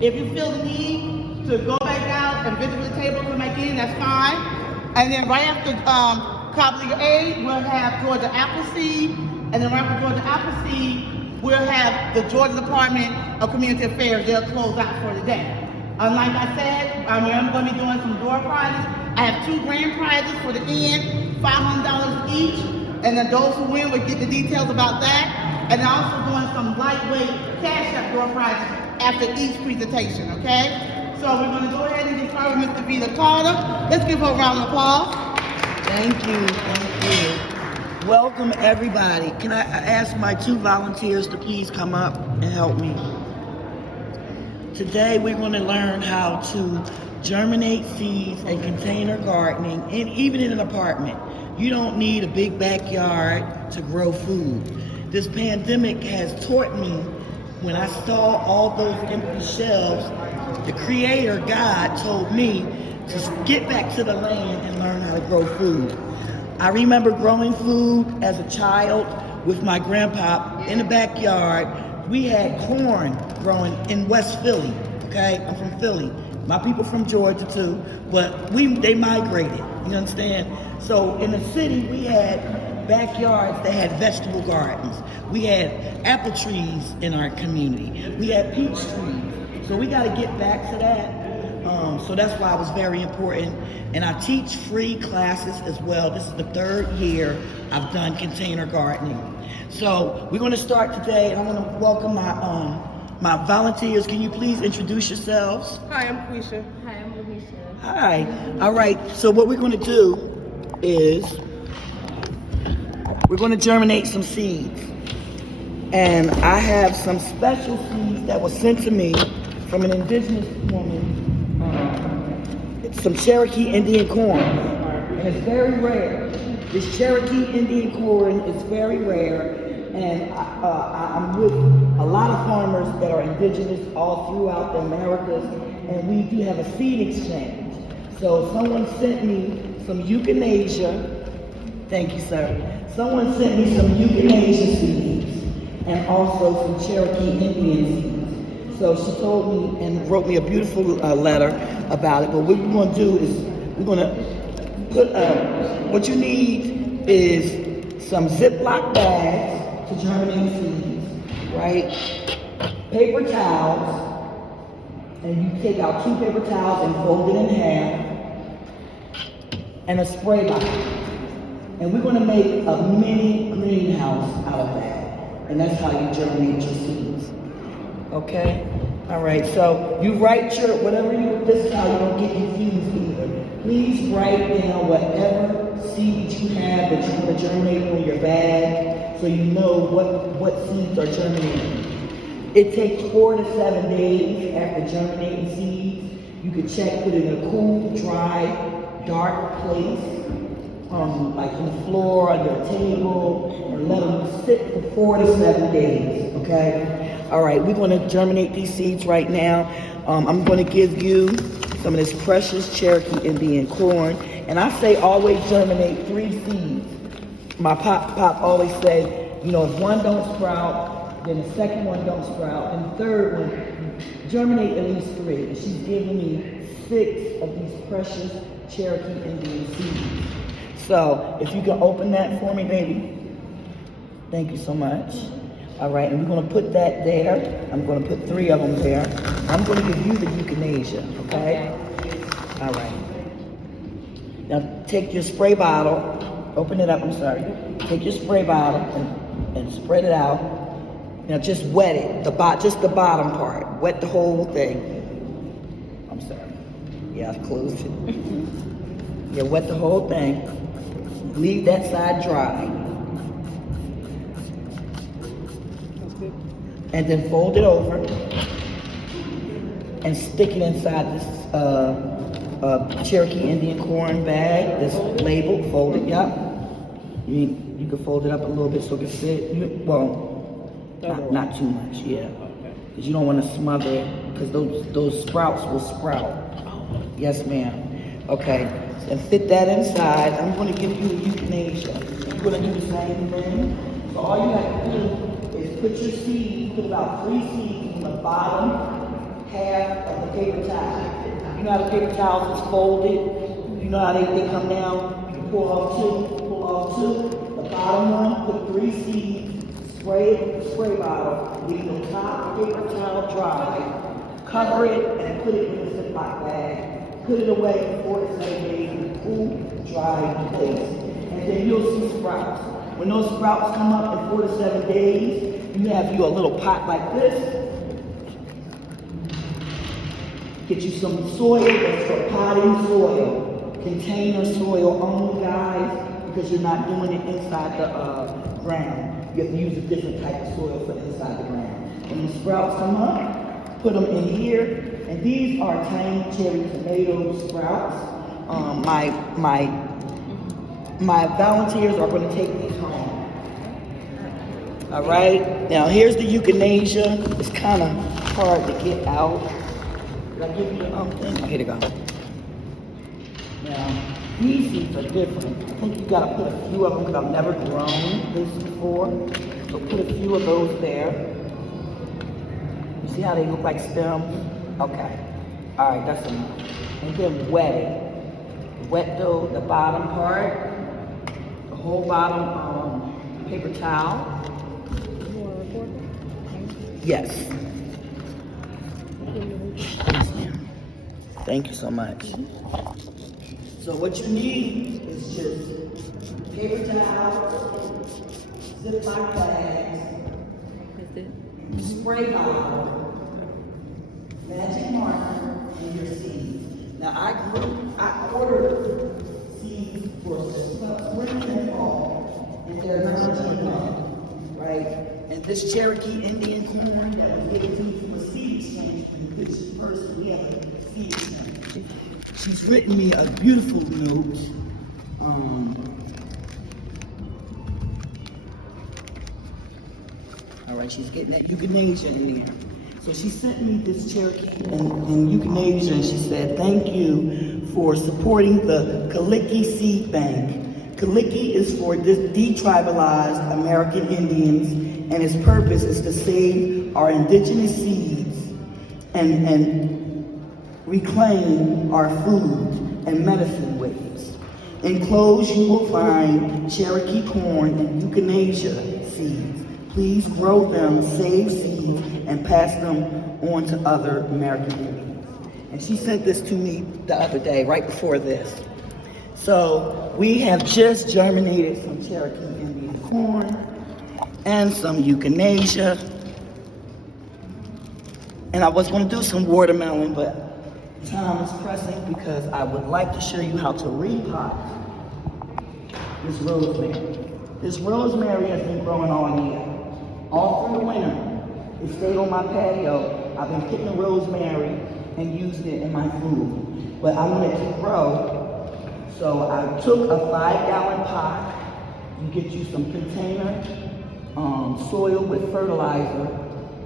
If you feel the need to go back out and visit the table, come back in, that's fine. And then right after Crop Legal Aid, we'll have Georgia Appleseed. And then right after Georgia Appleseed, we'll have the Georgia Department of Community Affairs. They'll close out for the day. Like I said, I'm going to be doing some door prizes. I have 2 grand prizes for the end, $500 each. And then those who win will get the details about that. And I'm also doing some lightweight cash up door prizes after each presentation, okay? So we're going to go ahead and get started with Mr. Vita Carter. Let's give her a round of applause. Thank you. Welcome everybody. Can I ask my 2 volunteers to please come up and help me? Today we're going to learn how to germinate seeds and container gardening, and even in an apartment. You don't need a big backyard to grow food. This pandemic has taught me, when I saw all those empty shelves, the Creator, God, told me to get back to the land and learn how to grow food. I remember growing food as a child with my grandpa in the backyard. We had corn growing in West Philly, okay? I'm from Philly. My people from Georgia too, but they migrated, you understand? So in the city, we had backyards that had vegetable gardens. We had apple trees in our community. We had peach trees. So we gotta get back to that. So that's why it was very important. And I teach free classes as well. This is the 3rd year I've done container gardening. So we're gonna start today, and I wanna welcome my volunteers. Can you please introduce yourselves? Hi, I'm Quisha. Hi, I'm Alicia. Hi. All right. So what we're going to do is we're going to germinate some seeds. And I have some special seeds that were sent to me from an indigenous woman. It's some Cherokee Indian corn. And it's very rare. This Cherokee Indian corn is very rare. And I'm with a lot of farmers that are indigenous all throughout the Americas, and we do have a seed exchange. So someone sent me some euthanasia. Thank you, sir. Someone sent me some euthanasia seeds and also some Cherokee Indian seeds. So she told me and wrote me a beautiful letter about it. But what we're going to do is we're going to put, what you need is some Ziploc bags to germinate seeds, right? Paper towels, and you take out 2 paper towels and fold it in half, and a spray bottle. And we're gonna make a mini greenhouse out of that. And that's how you germinate your seeds. Okay? All right, so you write this is how you don't get confused either. Please write down whatever seed you have that you want to germinate on your bag, so you know what seeds are germinating. It takes 4 to 7 days after germinating seeds. You can check, put it in a cool, dry, dark place, like on the floor, under a table, and let them sit for 4 to 7 days, okay? All right, we're going to germinate these seeds right now. I'm going to give you some of this precious Cherokee Indian corn. And I say always germinate 3 seeds. My pop always say, you know, if one don't sprout, then the second one don't sprout, and the third one, germinate at least 3. And she's giving me 6 of these precious Cherokee Indian seeds. So if you can open that for me, baby. Thank you so much. All right, and we're going to put that there. I'm going to put 3 of them there. I'm going to give you the euthanasia, okay? All right. Now take your spray bottle, open it up, I'm sorry. Take your spray bottle and spread it out. Now just wet it, just the bottom part. Wet the whole thing. I'm sorry. Yeah, I closed it. Yeah, wet the whole thing. Leave that side dry. And then fold it over and stick it inside this Cherokee Indian corn bag, this label, fold it, yep. You can fold it up a little bit so it can fit, not too much, yeah. Because you don't want to smother it, because those sprouts will sprout. Yes, ma'am. Okay, and fit that inside. I'm going to give you the euthanasia. You're going to do the same thing. So all you have to do is put your seed, put about 3 seeds in the bottom half paper towel. You know how the paper towels is folded? You know how they come down? You pull off two. The bottom one, put 3 seeds, spray it with a spray bottle, leave the top paper towel dry, cover it, and put it in a Ziploc bag. Put it away for 4 to 7 days in a cool, dry place. And then you'll see sprouts. When those sprouts come up in 4 to 7 days, you have you a little pot like this. Get you some soil that's for potting soil. Container soil only, guys, because you're not doing it inside the ground. You have to use a different type of soil for inside the ground. When the sprouts come up, put them in here. And these are tiny cherry tomato sprouts. My volunteers are going to take these home. All right. Now here's the euthanasia. It's kind of hard to get out. Did I give you the thing? Oh, here they go. Now these seeds are different. I think you got to put a few of them because I've never grown this before. So put a few of those there. You see how they look like stems? Okay. All right, that's enough. And then wet it. Wet the bottom part, the whole bottom paper towel. Yes. Yes, ma'am. Thank you so much. So what you need is just paper towels, Ziploc bags, spray bottle, magic marker, and your seeds. Now I ordered seeds for spring and fall, and they're not enough, right? And this Cherokee Indian corn that was given to me from a seed exchange from the good person, we have a seed exchange. She's written me a beautiful note. All right, she's getting that euthanasia in there. So she sent me this Cherokee and euthanasia, and she said, thank you for supporting the Kaliki Seed Bank. Kaliki is for detribalized American Indians, and its purpose is to save our indigenous seeds and reclaim our food and medicine ways. Enclosed, you will find Cherokee corn and euthanasia seeds. Please grow them, save seeds, and pass them on to other American Indians. And she sent this to me the other day, right before this. So we have just germinated some Cherokee Indian corn and some euthanasia. And I was going to do some watermelon, but time is pressing because I would like to show you how to repot this rosemary. This rosemary has been growing all year. All through the winter, it stayed on my patio. I've been picking rosemary and using it in my food. But I wanted to grow, so I took a 5-gallon pot. You get you some container soil with fertilizer.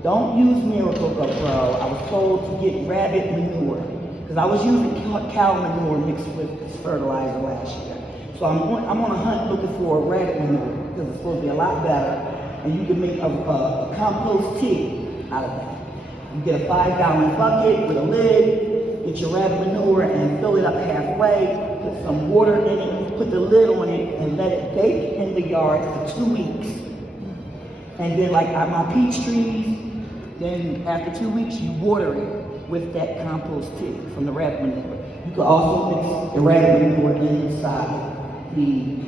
Don't use Miracle-Gro. I was told to get rabbit manure because I was using cow manure mixed with fertilizer last year. So I'm on a hunt looking for rabbit manure because it's supposed to be a lot better. And you can make a compost tea out of that. You get a 5-gallon bucket with a lid, get your rabbit manure and fill it up halfway, put some water in it, put the lid on it, and let it bake in the yard for 2 weeks. And then like at my peach trees, then after 2 weeks, you water it with that compost tea from the rabbit manure. You can also mix the rabbit manure inside the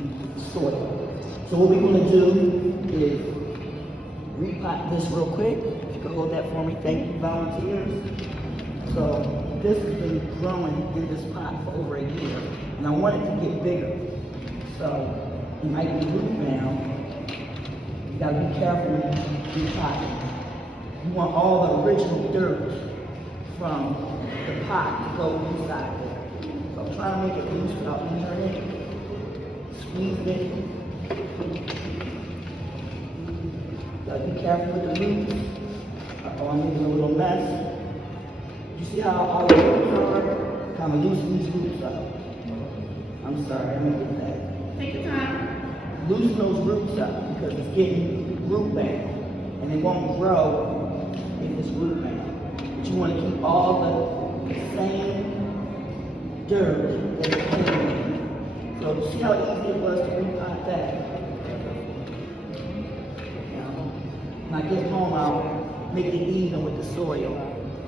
soil. So what we're gonna do is repot this real quick. If you could hold that for me, thank you, volunteers. So this has been growing in this pot for over a year, and I want it to get bigger. So it might be root bound. You gotta be careful when you repot it. You want all the original dirt from the pot to go inside there. So I'm trying to make it loose without injuring it. Squeeze it. Be careful with the roots. I'm making a little mess. You see how all the roots are? Kind of loosen these roots up. I'm sorry, I'm gonna get that. Take your time. Loosen those roots up because it's getting root bound. And it won't grow if it's root bound. but you want to keep all the same dirt that it came in. So see how easy it was to repot that. When I get home, I'll make it even with the soil.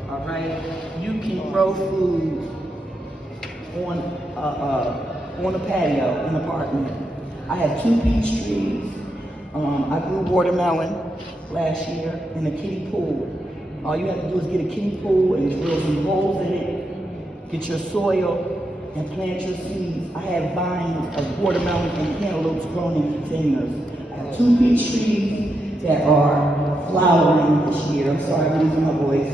All right? You can grow food on a patio in an apartment. I have 2 peach trees. I grew watermelon last year in a kiddie pool. All you have to do is get a kiddie pool and drill some holes in it, get your soil, and plant your seeds. I have vines of watermelon and cantaloupes grown in containers. I have 2 peach trees that are flowering this year. I'm sorry, I'm losing my voice.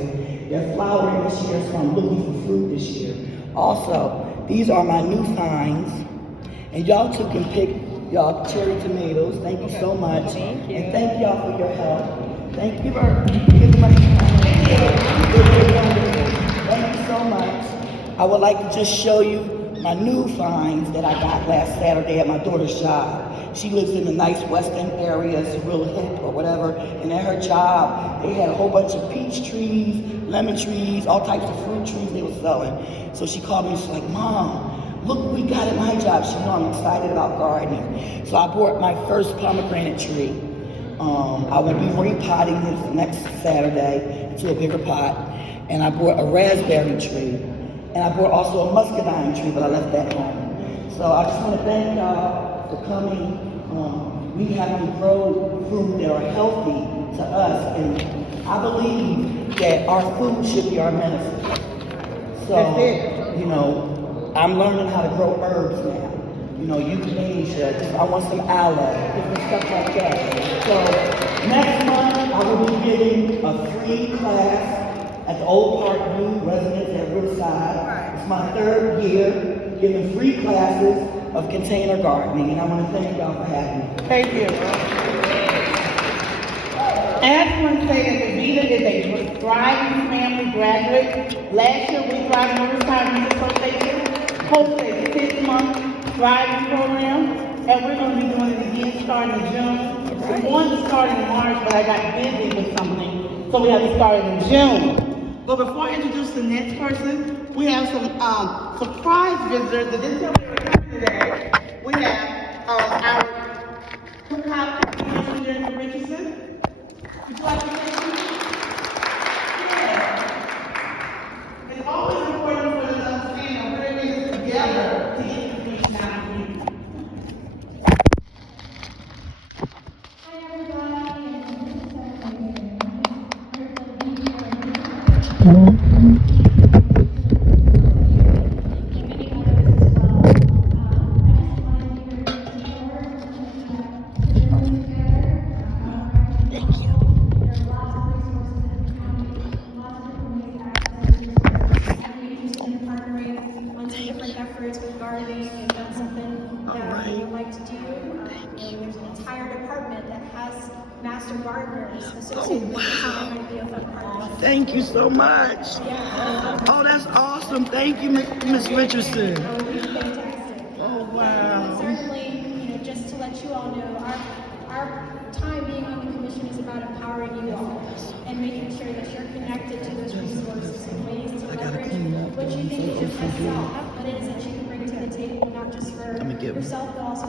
They're flowering this year, so I'm looking for fruit this year. Also, these are my new finds, and y'all too can pick y'all cherry tomatoes. Thank you so much. Thank you. And thank y'all for your help. Thank you for giving my Thank you so much. I would like to just show you my new finds that I got last Saturday at my daughter's job. She lives in a nice western area, it's real hip or whatever, and at her job, they had a whole bunch of peach trees, lemon trees, all types of fruit trees they were selling. So she called me and she's like, Mom, look what we got at my job. She know I'm excited about gardening. So I bought my first pomegranate tree. I will be repotting this next Saturday into a bigger pot. And I bought a raspberry tree. And I bought also a muscadine tree, but I left that home. So I just want to thank y'all for coming. We have to grow food that are healthy to us. And I believe that our food should be our medicine. So, you know, I'm learning how to grow herbs now. You know, euthanasia, I want some aloe, different stuff like that. So next month I will be giving a free class at the Old Park View residence at Riverside. It's my 3rd year giving free classes of container gardening, and I want to thank y'all for having me. Thank you. And I just want to say that Davida is a thriving family graduate. Last year, we thrived in Riverside Youth Association hosted a 6-month thriving program, and we're going to be doing it again starting in June. We wanted to start in March, but I got busy with something, so we have to start in June. But before I introduce the next person, we have some surprise visitors that didn't tell me they were coming today. We have our cookout company here in Richardson. Would you like to say something? Yeah. It's always important for us to understand that we're in this together to get information out to you. Hi efforts with gardening, and that's something that we would like to do. There's an entire department that has master gardeners associated with it, so that might be a fun partnership. Thank you so much. Oh, that's awesome. Thank you, Miss Richardson. Fantastic. Oh, wow. Certainly, just to let you all know, our time being on the commission is about empowering you all and making sure that you're connected to those resources and ways to leverage what you think is your best self, what it is that you can bring to the table, not just for yourself, but also